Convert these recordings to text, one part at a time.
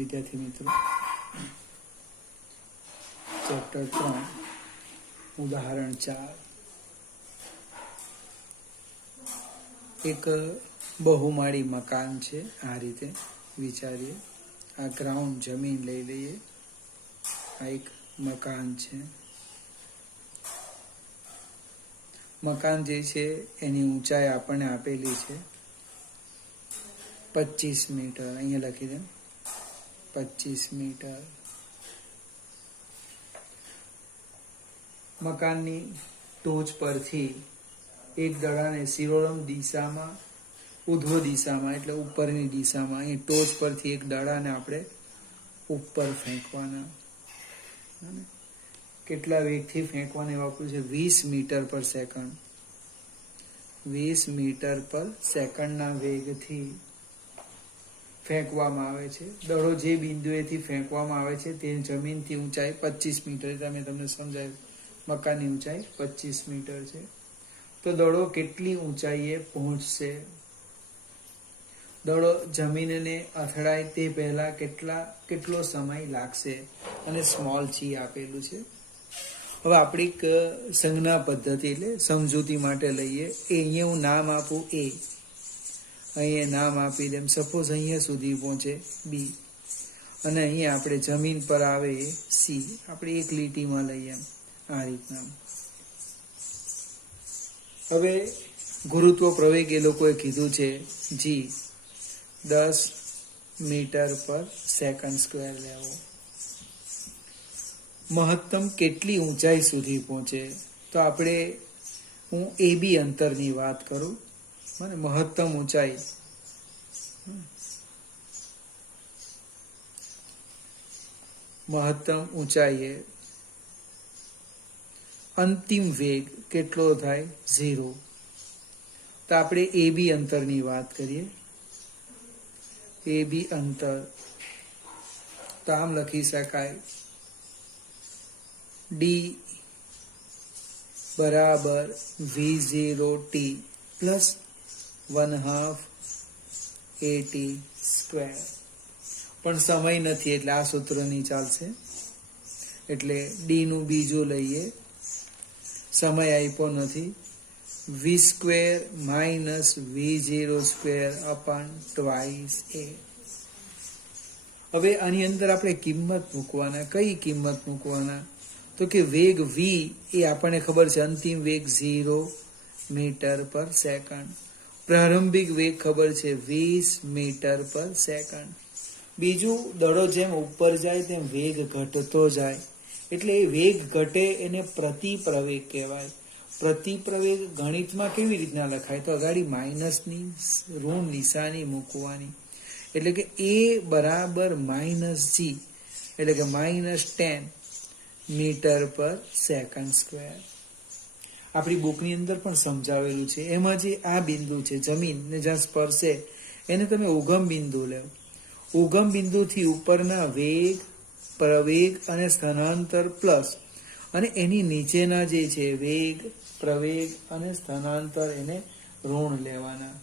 વિદ્યાર્થી મિત્રો, ચેપ્ટર 3 ઉદાહરણ 4. એક બહુમાળી મકાન છે. આ રીતે વિચારીએ, આ ગ્રાઉન્ડ જમીન લઈ લઈએ. આ એક મકાન છે. મકાન જે છે એની ઊંચાઈ આપણને આપેલી છે 25 મીટર. અહીંયા લખી દે 25 મીટર. મકાનની ટોચ પરથી એક દડાને શિરોડમ દિશામાં, ઉધ્વ દિશામાં એટલે ઉપરની દિશામાં, અહીં ટોચ પરથી એક દડાને આપણે ઉપર ફેંકવાના. કેટલા વેગથી ફેંકવાને વાપર્યું છે? 20 મીટર પર સેકન્ડ. 20 મીટર પર સેકન્ડના વેગથી ફેંકવામાં આવે છે. દડો જે બિંદુએથી ફેંકવામાં આવે છે તે જમીનથી ઊંચાઈ 25 મીટર. તમે તમને સમજાયું, મકાનની ઊંચાઈ 25 મીટર છે. તો દડો કેટલી ઊંચાઈએ પહોંચશે? દડો જમીનને અથડાય તે પહેલા કેટલો સમય લાગશે? અને સ્મોલ ચી આપેલું છે. હવે આપણી એક સંજ્ઞા પદ્ધતિ એટલે સમજૂતી માટે લઈએ. અહીંયા હું નામ આપું A, અહીંયા નામ આપી દેમ. સપોઝ અહીંયા સુધી પહોંચે B, અને અહીંયા આપણે જમીન પર આવે એ C. આપણે એક લીટીમાં લઈએ આ રીતના. હવે ગુરુત્વ પ્રવેગ એ લોકોએ કીધું છે G 10 મીટર પર સેકન્ડ સ્ક્વેર લેવો. મહત્તમ કેટલી ઊંચાઈ સુધી પહોંચે? તો આપણે હું AB અંતરની વાત કરું. મને મહત્તમ ઊંચાઈ એ અંતિમ વેગ કેટલો થાય? 0. તો આપણે AB અંતરની વાત કરીએ. AB અંતર તો આમ લખી શકાય, D બરાબર V0t પ્લસ 1/2 AT સ્ક્વેર. પણ સમય નથી એટલે આ સૂત્ર નહીં ચાલશે. એટલે D નું બીજું લઈએ. સમય આપ્યો નથી. V² minus V0² અપન twice A. હવે આની અંદર આપણે કિંમત મૂકવાના. કઈ કિંમત મૂકવાના? તો કે વેગ V એ આપણને ખબર છે, અંતિમ વેગ 0 મીટર પર સેકન્ડ. પ્રારંભિક વેગ ખબર છે 20 મીટર પર સેકન્ડ. બીજું, દડો જેમ ઉપર જાય તેમ વેગ ઘટતો જાય. એટલે એ વેગ ઘટે એને પ્રતિપ્રવેગ કહેવાય. પ્રતિપ્રવેગ ગણિતમાં કેવી રીતના લખાય? તો અગાડી માઇનસની ઋણ નિશાની મૂકવાની. એટલે કે A બરાબર -G એટલે કે -10 મીટર પર સેકન્ડ સ્ક્વેર. આપણી બુકની અંદર પણ સમજાવેલું છે. એમાં જે આ બિંદુ છે જમીન ને જ્યાં સ્પર્શે એને તમે ઉગમ બિંદુ લેવ. ઉગમ બિંદુથી ઉપરના વેગ, પ્રવેગ અને સ્થાનાંતર પ્લસ, અને એની નીચેના જે છે વેગ, પ્રવેગ અને સ્થાનાંતર એને ઋણ લેવાના.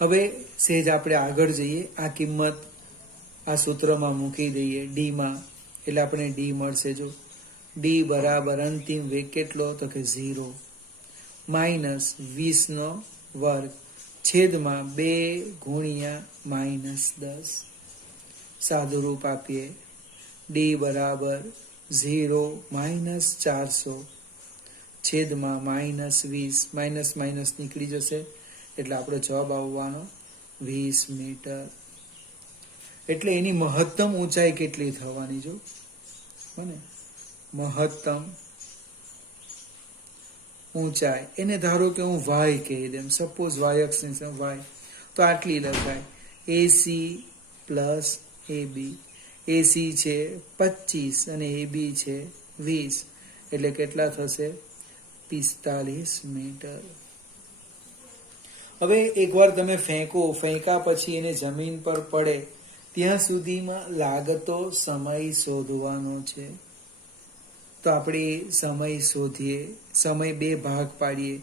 હવે સહેજ આપણે આગળ જઈએ. આ કિંમત આ સૂત્રમાં મૂકી દઈએ D માં. એટલે આપણે D મળશે. જો D બરાબર અંતિમ વેગ કેટલો? તો કે 0 માઇનસ 20 નો વર્ગ છેદમાં 2 ગુણ્યા -10. સાદું રૂપ આપીએ. D બરાબર 0 માઇનસ 400 છેદમાં -20. માઇનસ માઇનસ નીકળી જશે એટલે આપણો જવાબ આવવાનો 20 મીટર. એટલે એની મહત્તમ ઊંચાઈ કેટલી થવાની? જો મને મહત્તમ ઊંચાઈ એને ધારો કે હું y કહી દઉં. સપોઝ y અક્ષની y, તો આટલી લખાય AC પ્લસ AB. AC છે 25 અને AB છે 20. એટલે કેટલા થશે? 45 મીટર. હવે એકવાર તમે ફેંકા પછી એને જમીન પર પડે ત્યાં સુધીમાં લાગતો સમય શોધવાનો છે. તો આપણે સમય શોધીએ. સમય 2 ભાગ પાડીએ.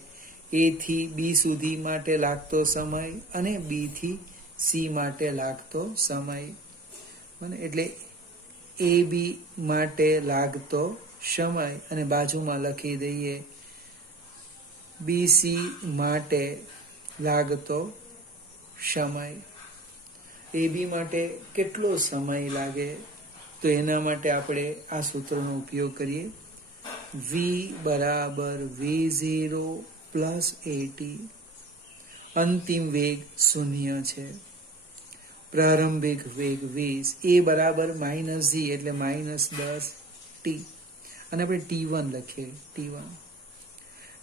A થી B સુધી માટે લાગતો સમય અને B થી સી માટે લાગતો સમય. એટલે એ બી માટે લાગતો સમય અને બાજુમાં લખી દઈએ બીસી માટે લાગતો સમય. એ બી માટે કેટલો સમય લાગે, તો એના માટે આપણે આ સૂત્રનો ઉપયોગ કરીએ. વી બરાબર V0 પ્લસ AT. અંતિમ વેગ 0 છે, પ્રારંભિક વેગ 20. એ બરાબર -g એટલે -10t. અને આપણે T1 લખીએ. T1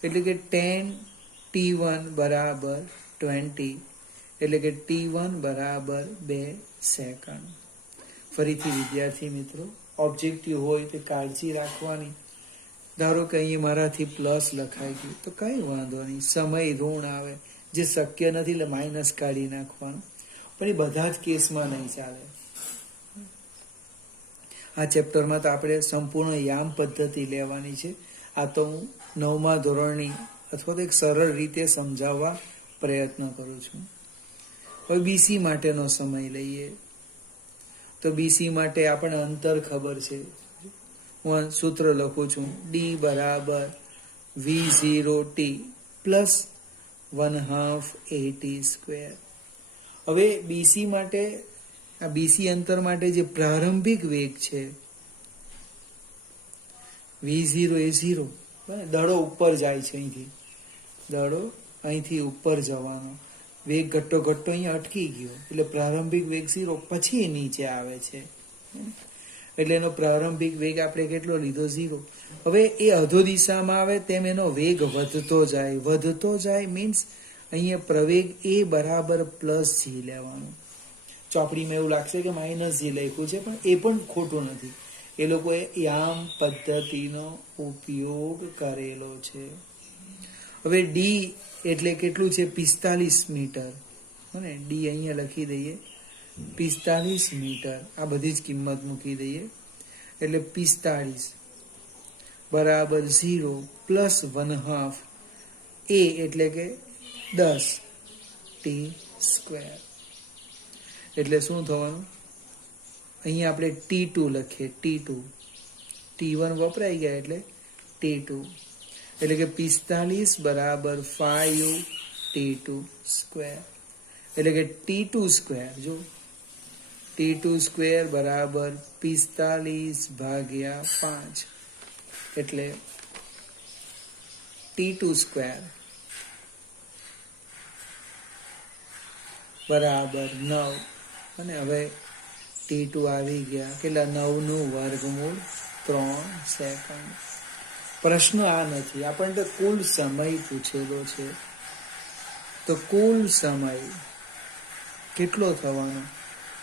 એટલે કે 10t1 બરાબર 20, એટલે કે T1 બરાબર 2 સેકન્ડ. ફરીથી વિદ્યાર્થી મિત્રો, ઓબ્જેક્ટિવ હોય તો કાળજી રાખવાની. ધારો કે અહીં મારાથી પ્લસ લખાઈ ગયું તો કંઈ વાંધો નહીં, સમય ઋણ આવે, જે શક્ય નથી એટલે માઇનસ કાઢી નાખવાનું. પણ એ બધા જ કેસમાં નહીં ચાલે. આ ચેપ્ટરમાં તો આપણે સંપૂર્ણ યામ પદ્ધતિ લેવાની છે. આ તો હું 9મા ધોરણની અથવા તો એક સરળ રીતે સમજાવવા પ્રયત્ન કરું છું. હવે બીસી માટેનો સમય લઈએ. તો બીસી માટે આપણને અંતર ખબર છે. હું સૂત્ર લખું છું, D બરાબર V0t પ્લસ 1/2 AT². હવે બીસી માટે, આ બીસી અંતર માટે જે પ્રારંભિક વેગ છે V0 એ 0, દડો ઉપર જાય છે. દડો અહીંથી ઉપર જવાનો વેગ ઘટતો અહીંયા અટકી ગયો, એટલે પ્રારંભિક વેગ 0, પછી એ નીચે આવે છે. એટલે એનો પ્રારંભિક વેગ આપણે કેટલો લીધો? 0. હવે એ અધો દિશામાં આવે તેમ એનો વેગ વધતો જાય મીન્સ અહીંયા પ્રવેગ એ બરાબર +g લેવાનું. ચોપડીમાં એવું લાગશે કે -g લખ્યું છે, પણ એ પણ ખોટું નથી. એ લોકોએ યામ પદ્ધતિનો ઉપયોગ કરેલો છે. હવે D એટલે કેટલું છે? 45 મીટર. અને D અહીંયા લખી દઈએ 45 મીટર. આ બધી જ કિંમત મૂકી દઈએ. એટલે 45 બરાબર 0 પ્લસ 1/2 A એટલે કે 10t². એટલે શું થવાનું? અહીંયા આપણે T2 લખીએ. T1 વપરાઈ ગયા એટલે T2. એટલે કે 45 બરાબર 5t². એટલે કે T2², જો T2² બરાબર 45/5, એટલે T2² બરાબર 9. અને હવે T2 આવી ગયા કેટલા? 9 નું વર્ગમૂળ 3 સેકન્ડ. પ્રશ્ન આ નથી, આપણને તો કુલ સમય પૂછેલો છે. તો કુલ સમય કેટલો થવાનો?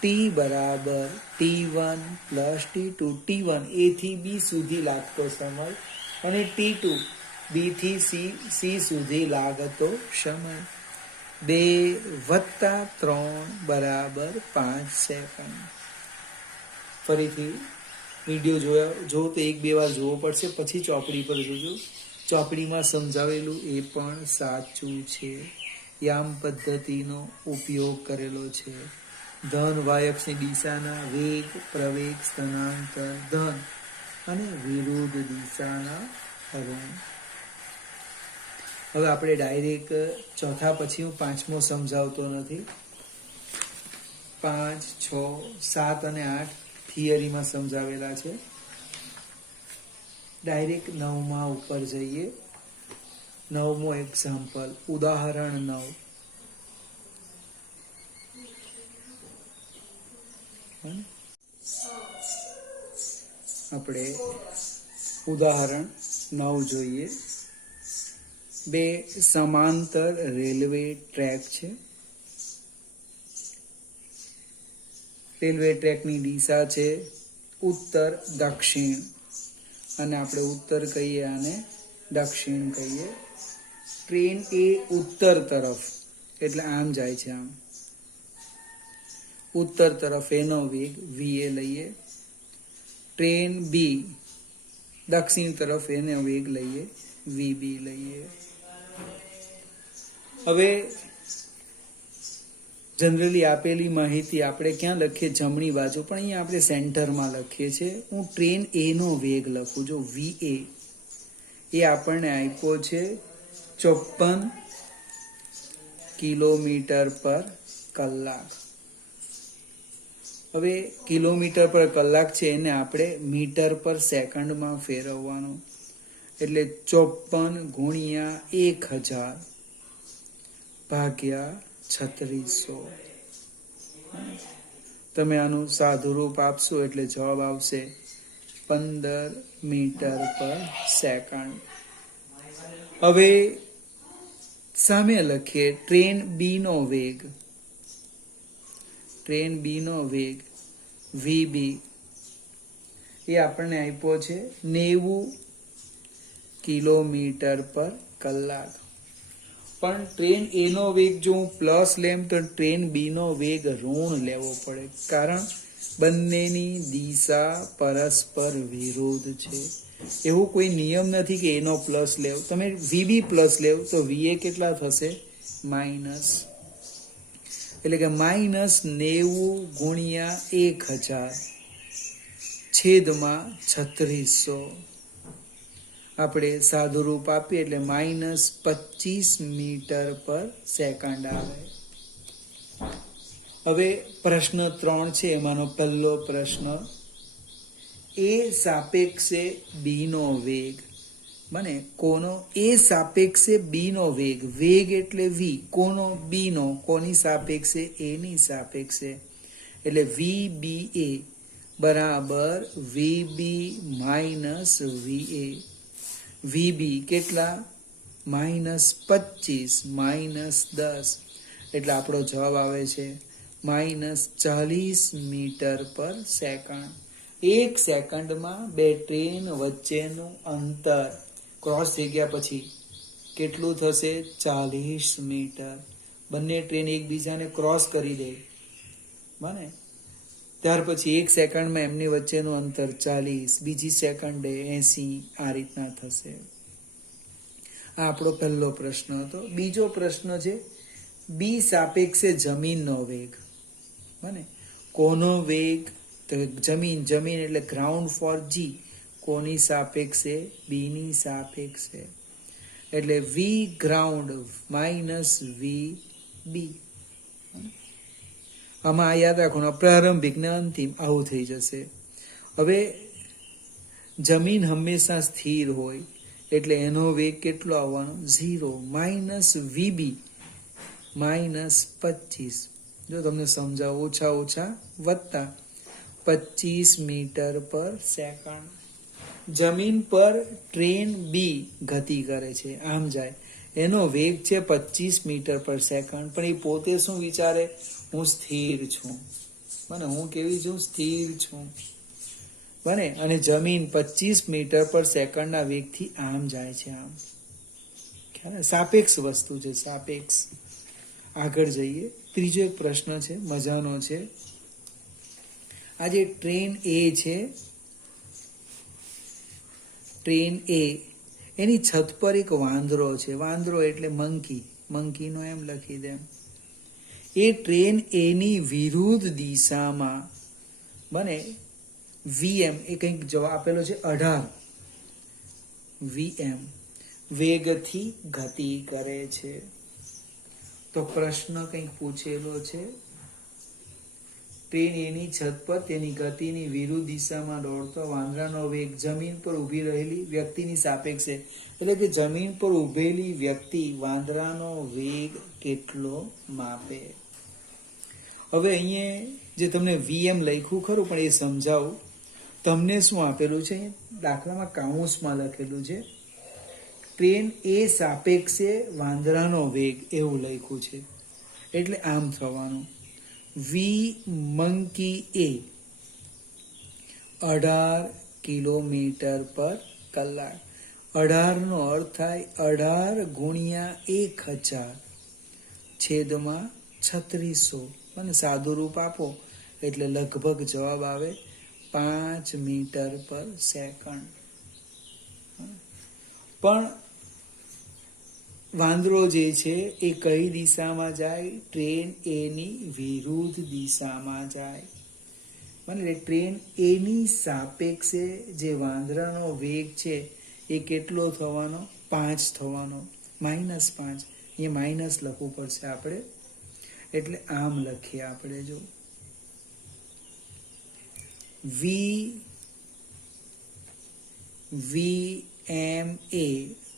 T બરાબર T1 plus T2. T1 A થી B સુધી લાગતો સમય અને T2 B થી C સુધી લાગતો સમય. 2 વત્તા 3 બરાબર 5 સેકન્ડ. ફરીથી વિડીયો જો તો 1-2 વાર જોવો પડશે, પછી ચોપડી પર જોજો. ચોપડીમાં સમજાવેલું એ પણ સાચું છે. યામ પદ્ધતિનો ઉપયોગ કરેલો છે. ધન વાયક્ષની દિશાના વેગ, પ્રવેગ, સ્થાનાંતર ધન અને વિરુદ્ધ દિશાના ઋણ. હવે આપણે ડાયરેક્ટ ચોથા પછી હું 5મો સમજાવતો નથી. 5, 6, 7 અને 8 થિયરીમાં સમજાવેલા છે. ડાયરેક્ટ 9મા ઉપર જઈએ. 9મો એક્ઝામ્પલ, ઉદાહરણ 9. આપણે ઉદાહરણ 9 જોઈએ. 2 સમાંતર રેલવે ટ્રેક છે. રેલવે ટ્રેકની દિશા છે ઉત્તર દક્ષિણ, અને આપણે ઉત્તર કહીએ અને દક્ષિણ કહીએ. ટ્રેન એ ઉત્તર તરફ એટલે આમ જાય છે, આમ ઉત્તર તરફ એનો વેગ VA લઈએ. ટ્રેન બી દક્ષિણ તરફ એનો વેગ લઈએ VB લઈએ. હવે જનરલી આપેલી માહિતી આપણે ક્યાં લખીએ? જમણી બાજુ, પણ અહીંયા આપણે સેન્ટરમાં લખીએ છીએ. હું ટ્રેન એ નો વેગ લખું. જો VA એ આપણને આપ્યો છે 54 કિલોમીટર પર કલાક. હવે કિલોમીટર પર કલાક છે એને આપણે મીટર પર સેકન્ડમાં ફેરવવાનું. એટલે 54 ગુણ્યા 1000 ભાગ્યા 3600. તમે આનું સાદુરૂપ આપશો એટલે જવાબ આવશે 15 મીટર પર સેકન્ડ. હવે સામે લખીએ ટ્રેન બી નો વેગ. ટ્રેન બી નો વેગ VB એ આપણને આપ્યો છે 90 કિલોમીટર પર કલાક. પણ ટ્રેન એ નો વેગ જો હું પ્લસ લેમ તો ટ્રેન બી નો વેગ ઋણ લેવો પડે, કારણ બંનેની દિશા પરસ્પર વિરુદ્ધ છે. એવું કોઈ નિયમ નથી કે એનો પ્લસ લેવ. તમે VB પ્લસ લેવ તો VA કેટલા થશે? માઇનસ. એટલે કે -90 ગુણ્યા 1000 છેદમાં 3600. આપણે સાદુરૂપ આપીએ એટલે -25 મીટર પર સેકન્ડ આવે. હવે પ્રશ્ન 3 છે, એમાંનો પહેલો પ્રશ્ન. એ સાપેક્ષે બી નો વેગ બને કોનો? એ સાપેક્ષે બી નો વેગ. વેગ એટલે V. કોનો? બી નો. કોની સાપેક્ષે? એની સાપેક્ષે. એટલે VBA બરાબર VB માઇનસ VA. VB કેટલા? -25 -10. એટલે આપણો જવાબ આવે છે -40 મીટર પર સેકન્ડ. એક સેકન્ડમાં બે ટ્રેન વચ્ચેનું અંતર ક્રોસ થઈ ગયા પછી કેટલું થશે? 40 મીટર. બંને ટ્રેન એકબીજાને ક્રોસ કરી દે બને ત્યાર પછી એક સેકન્ડમાં એમની વચ્ચેનું અંતર 40, બીજી સેકન્ડે 80. આ રીતના થશે. આ આપણો પહેલો પ્રશ્ન હતો. બીજો પ્રશ્ન છે બી સાપેક્ષે જમીનનો વેગ બને કોનો વેગ? તો જમીન. જમીન એટલે ગ્રાઉન્ડ ફોર G. કોની સાપેક્ષે? બી ની સાપેક્ષે. એટલે V ગ્રાઉન્ડ માઇનસ VB. આમાં યાદ રાખવાનું પ્રારંભિક ને અંતિમ આવું થઈ જશે. હવે જમીન હંમેશા સ્થિર હોય એટલે એનો વેગ કેટલો આવવાનો? 0 -VB -25. જો તમને સમજાવો, ઓછા ઓછા વત્તા 25 મીટર પર સેકન્ડ. જમીન પર ટ્રેન બી ગતિ કરે છે, આમ જાય. એનો વેગ છે 25 મીટર પર સેકન્ડ. પણ એ પોતે શું વિચારે? હું સ્થિર છું બને. હું કેવી છું? સ્થિર છું બને. અને જમીન 25 મીટર પર સેકન્ડના વેગથી આમ જાય છે. આમ ખ્યાલ? સાપેક્ષ વસ્તુ છે, સાપેક્ષ. આગળ જઈએ. ત્રીજો એક પ્રશ્ન છે, મજાનો છે. આ જે ટ્રેન એ છે, ટ્રેન એ એની છત પર એક વાંદરો છે. વાંદરો એટલે મંકી. મંકીનો એમ લખી દે. એ ટ્રેન એની વિરુદ્ધ દિશામાં બને VM એ કંઈક જવાબ આપેલો છે 18 VM વેગથી ગતિ કરે છે. તો પ્રશ્ન કંઈક પૂછેલો છે. ટ્રેન એની છત પર તેની ગતિની વિરુદ્ધ દિશામાં દોડતો વાંદરાનો વેગ જમીન પર ઊભી રહેલી વ્યક્તિની સાપેક્ષે. એટલે કે જમીન પર ઊભેલી વ્યક્તિ વાંદરાનો વેગ કેટલો માપે. હવે અહીંયા જે તમને VM લખ્યું ખરું, પણ એ સમજાવું. તમને શું આપેલું છે? દાખલામાં કાઉન્સમાં લખેલું છે ટ્રેન એ સાપેક્ષે વાંદરાનો વેગ, એવું લખ્યું છે. એટલે આમ થવાનું V મંકી એ 18 કિલોમીટર પર કલાક. 18 નો અર્થ થાય 18 ગુણ્યા 1000 છેદમાં 3600. અને સાદું રૂપ આપો એટલે લગભગ જવાબ આવે 5 મીટર પર સેકન્ડ. પણ વાંદરો જે છે એ કઈ દિશામાં જાય? ટ્રેન એની વિરુદ્ધ દિશામાં જાય. એટલે ટ્રેન એની સાપેક્ષે જે વાંદરાનો વેગ છે એ કેટલો થવાનો? 5 થવાનો. -5. એ માઇનસ લખવું પડશે આપણે. એટલે આમ લખીએ આપણે, જો VMA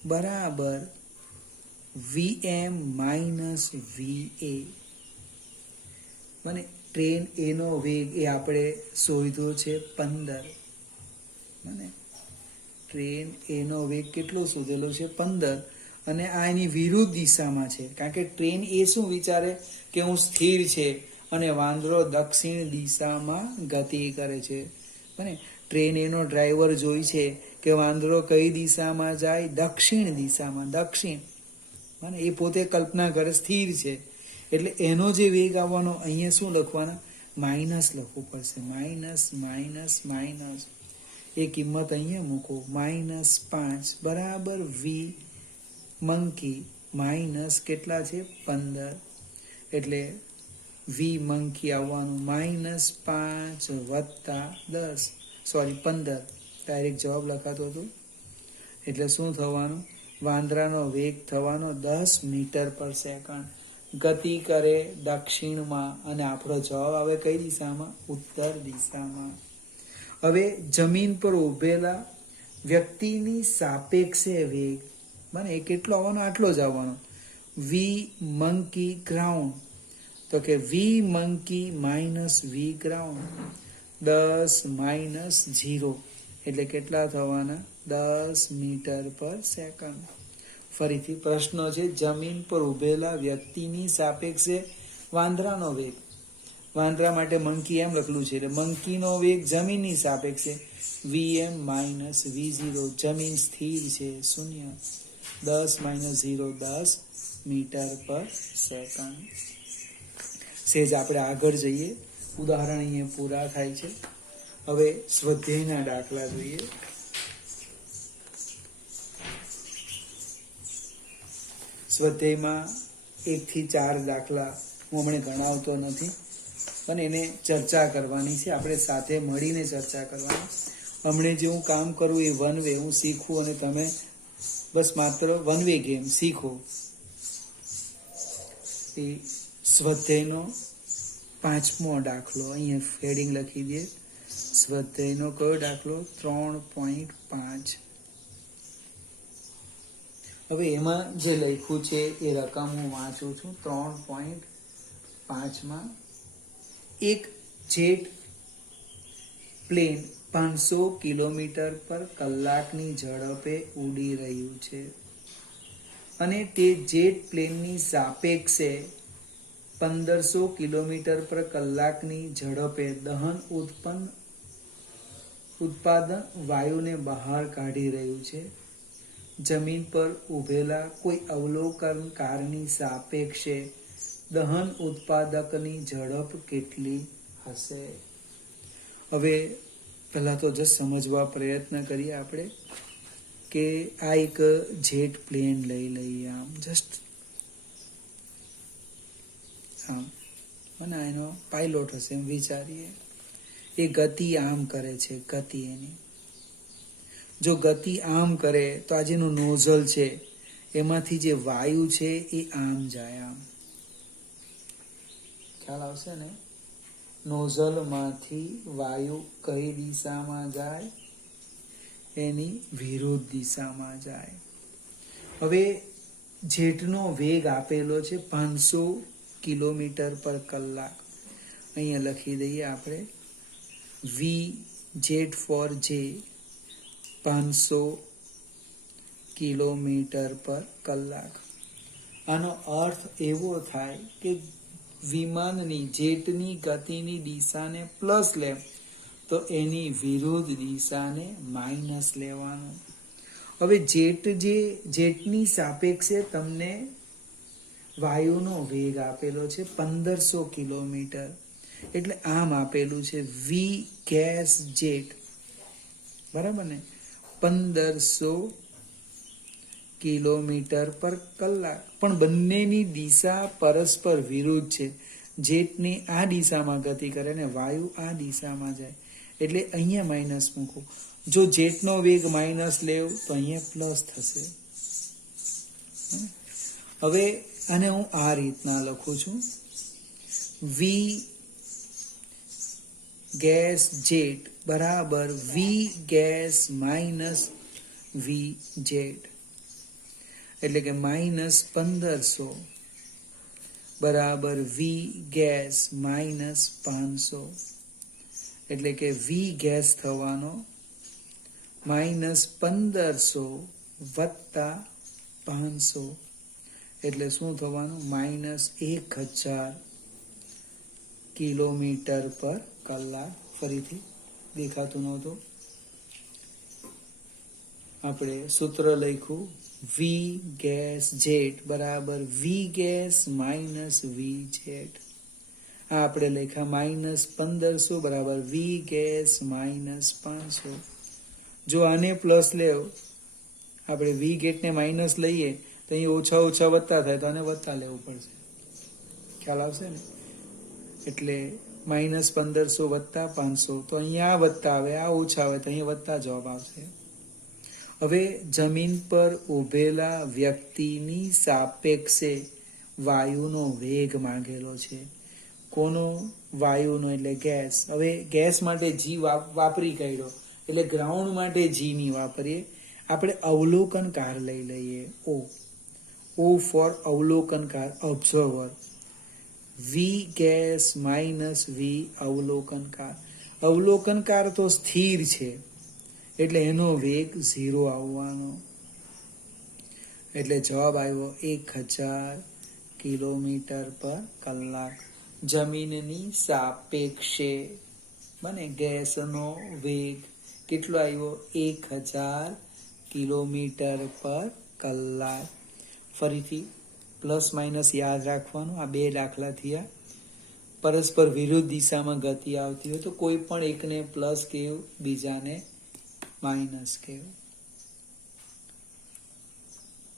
બરાબર VM માઇનસ VA. મને ટ્રેન એનો વેગ એ આપણે શોધ્યો છે 15. મને ટ્રેન એનો વેગ કેટલો શોધેલો છે? 15. અને આ એની વિરુદ્ધ દિશામાં છે, કારણ કે ટ્રેન એ શું વિચારે કે હું સ્થિર છે અને વાંદરો દક્ષિણ દિશામાં ગતિ કરે છે. અને ટ્રેન એનો ડ્રાઈવર જોઈ છે કે વાંદરો કઈ દિશામાં જાય? દક્ષિણ દિશામાં. દક્ષિણ અને એ પોતે કલ્પના કરે સ્થિર છે, એટલે એનો જે વેગ આવવાનો અહીંયા શું લખવાના? માઇનસ લખવું પડશે. માઇનસ માઇનસ માઇનસ એ કિંમત અહીંયા મૂકો. -5 બરાબર વી મંકી માઇનસ કેટલા છે? 15. એટલે વી મંકી આવવાનું -5 વત્તા 10, સોરી 15. ડાયરેક્ટ જવાબ લખાતો હતો. એટલે શું થવાનું? વાંદરાનો વેગ થવાનો 10 મીટર પર સેકન્ડ. ગતિ કરે દક્ષિણમાં અને આપણો જવાબ આવે કઈ દિશામાં? ઉત્તર દિશામાં. હવે જમીન પર ઉભેલા વ્યક્તિની સાપેક્ષે વેગ મને એ કેટલો આવવાનો? આટલો જ આવવાનો. વી મંકી ગ્રાઉન્ડ, તો કે વી મંકી માઇનસ વી ગ્રાઉન્ડ 10 - 0 એટલે કેટલા થવાના? 10 મીટર પર સેકન્ડ. ફરીથી પ્રશ્ન છે, જમીન પર ઉભેલા વ્યક્તિની સાપેક્ષે વાંદરાનો વેગ. વાંદરા માટે મંકી એમ લખેલું છે, એટલે મંકીનો વેગ જમીનની સાપેક્ષે VM માઇનસ V0. જમીન સ્થિર છે, 0. 10 - 0 10 મીટર પર સેકન્ડ. સેજ આપણે આગળ જઈએ. ઉદાહરણ અહીંયા પૂરા થાય છે. હવે સ્વાધ્યાયના દાખલા જોઈએ. સ્વાધ્યાયમાં 1 થી 4 દાખલા હું હમણાં ગણાવતો નથી, અને એને ચર્ચા કરવાની છે. આપણે સાથે મળીને ચર્ચા કરવાની. હમણાં જે હું કામ કરું એ વન વે હું શીખું, અને તમે બસ માત્ર વન વે ગેમ શીખો. એ સ્વાધ્યાયનો 5મો દાખલો અહીંયા હેડિંગ લખી દે. સ્વાધ્યાયનો કયો દાખલો? 3.5. હવે એમાં જે લખ્યું છે એ રકમ હું વાંચું છું. 3.5માં એક જેટ પ્લેન 500 કિલોમીટર પર કલાકની ઝડપે ઉડી રહ્યું છે, અને તે જેટ પ્લેનની સાપેક્ષે 1500 કિલોમીટર પર કલાકની ઝડપે દહન ઉત્પાદન વાયુને બહાર કાઢી રહ્યું છે. જમીન પર ઉભેલા કોઈ અવલોકનકારની સાપેક્ષે દહન ઉત્પાદકની ઝડપ કેટલી હશે? હવે પહેલા તો જસ્ટ સમજવા પ્રયત્ન કરીએ આપણે કે આ એક જેટ પ્લેન લઈ લઈએ. આમ જસ્ટ આમ મને એનો પાયલોટ હશે એમ વિચારીએ. એ ગતિ આમ કરે છે. ગતિ એની જો ગતિ આમ કરે તો આ જેનું નોઝલ છે એમાંથી જે વાયુ છે એ આમ જાય. આમ ખ્યાલ આવશે ને? નોઝલમાંથી વાયુ કઈ દિશામાં જાય? એની વિરુદ્ધ દિશામાં જાય. હવે જેટનો વેગ આપેલો છે 500 કિલોમીટર પર કલાક. અહીંયા લખી દઈએ આપણે વી જેટ ફોર જે 500 કિલોમીટર પર કલાક. આનો અર્થ એવો થાય કે વિમાનની જેટની ગતિની દિશાને પ્લસ લે તો એની વિરુદ્ધ દિશાને માઇનસ લેવાનું. હવે જેટની સાપેક્ષે તમને વાયુનો વેગ આપેલો છે 1500 કિલોમીટર, એટલે આમ આપેલું છે વી ગેસ જેટ, બરાબર ને? 1500 કિલોમીટર પર કલાક. પણ બંનેની દિશા પરસ્પર વિરુદ્ધ છે. જેટની આ દિશામાં ગતિ કરે ને વાયુ આ દિશામાં જાય, એટલે અહીંયા માઇનસ મૂકો. જો જેટનો વેગ માઇનસ લેવ તો અહીંયા પ્લસ થશે. હવે આને હું આ રીતના લખું છું, વી ગેસ જેટ બરાબર વી ગેસ માઇનસ વી જેટ, એટલે કે -1500 બરાબર વી ગેસ -500, એટલે કે વી ગેસ થવાનો -1500 વત્તા 500, એટલે શું થવાનું -1000 કિલોમીટર પર કલાક. ફરીથી દેખાતું નહોતું, આપણે સૂત્ર લખ્યું, વી ગેસ જેટ બરાબર વી ગેસ માઇનસ વી જેટ. આ આપણે લખ્યા -1500 બરાબર વી ગેસ -500. જો આને પ્લસ લેવ, આપણે વી ગેટને માઇનસ લઈએ તો અહીં ઓછા ઓછા વત્તા થાય, તો આને વત્તા લેવું પડશે. ખ્યાલ આવશે ને? એટલે -1500 વત્તા 500, તો અહીંયા આ વત્તા આવે, આ ઓછા આવે, તો અહીંયા વત્તા જવાબ આવશે. હવે જમીન પર ઉભેલા વ્યક્તિની સાપેક્ષે વાયુનો વેગ માંગેલો છે. કોનો? વાયુનો, એટલે ગેસ. હવે ગેસ માટે જી વાપરી કાઢ્યો, એટલે ગ્રાઉન્ડ માટે જી ની વાપરીએ. આપણે અવલોકનકાર લઈ લઈએ, ઓ ફોર અવલોકનકાર, ઓબ્ઝર્વર. વી ગેસ માઇનસ વી અવલોકનકાર. અવલોકનકાર તો સ્થિર છે, એટલે એનો વેગ 0 આવવાનો. એટલે જવાબ આવ્યો 1000 કિલોમીટર પર કલાક. જમીનની સાપેક્ષે બને ગેસનો વેગ કેટલો આવ્યો? 1000 કિલોમીટર પર કલાક. ફરીથી પ્લસ માઇનસ યાદ રાખવાનું. આ 2 દાખલા થયા. પરસ્પર વિરુદ્ધ દિશામાં ગતિ આવતી હોય તો કોઈ પણ એકને પ્લસ કહેવું, બીજાને માઇનસ કહેવું.